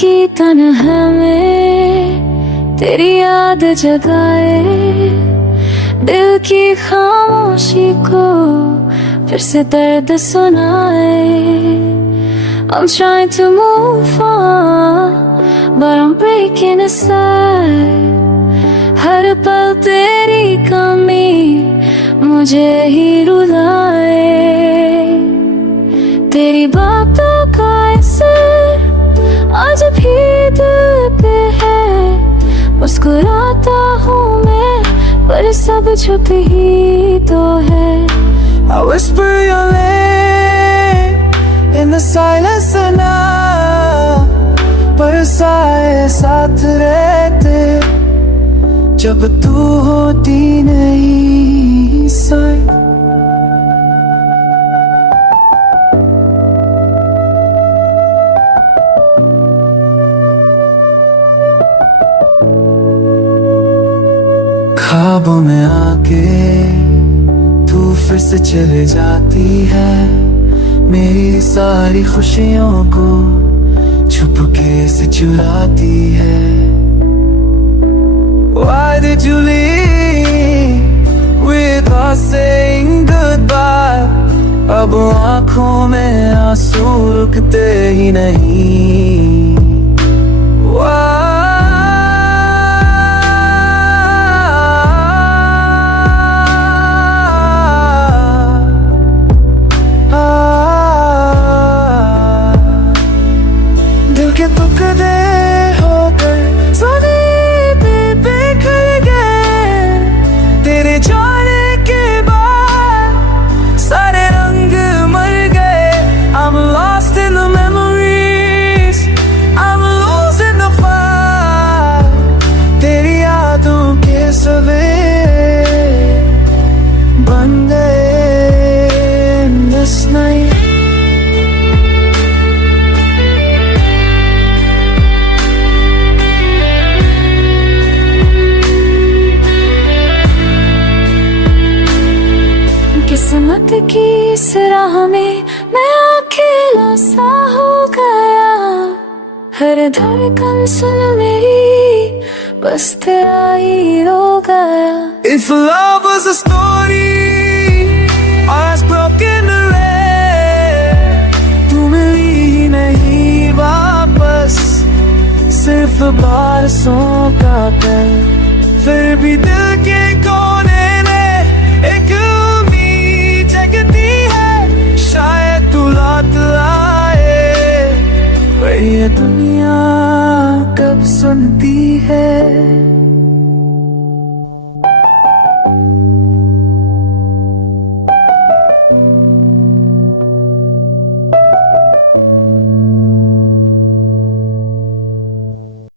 की तन्हा में तेरी याद जगाए, दिल की खामोशी को फिर से दर्द सुनाए। I'm trying to move on, but I'm breaking aside. हर पल तेरी कमी मुझे ही रुलाए। तेरी बातों का असर आज भी दिल पे है। मुस्कुराता हूँ मैं पर सब छुप ही तो है। I whisper your name in the silence now, पर साए साथ रहते जब तू होती नहीं साए। ख्वाबों में आके तू फिर से चले जाती है, मेरी सारी खुशियों को छुपके से चुराती है। Why did you leave without saying goodbye? अब आँखों में आंसू रुकते ही नहीं। दिल के टुकड़े होकर ज़मीन पे बिखर गए, तेरे जाने के बाद सारे रंग मर गए। I'm lost in the memories, I'm lost in the fire। तेरी यादों के सवेरे बन गए this night। किस्मत की इस राह में मैं अकेला सा हो गया। हर धड़कन सुन मेरी बस तेरा ही रो गया। If love was a story, ours broken away, तू मिली नहीं वापस, सिर्फ बारिशों का पल। फिर भी दिल के कोने में एक उम्मीद जगती है, शायद तू लौट आए। पर ये दुनिया कब सुनती है?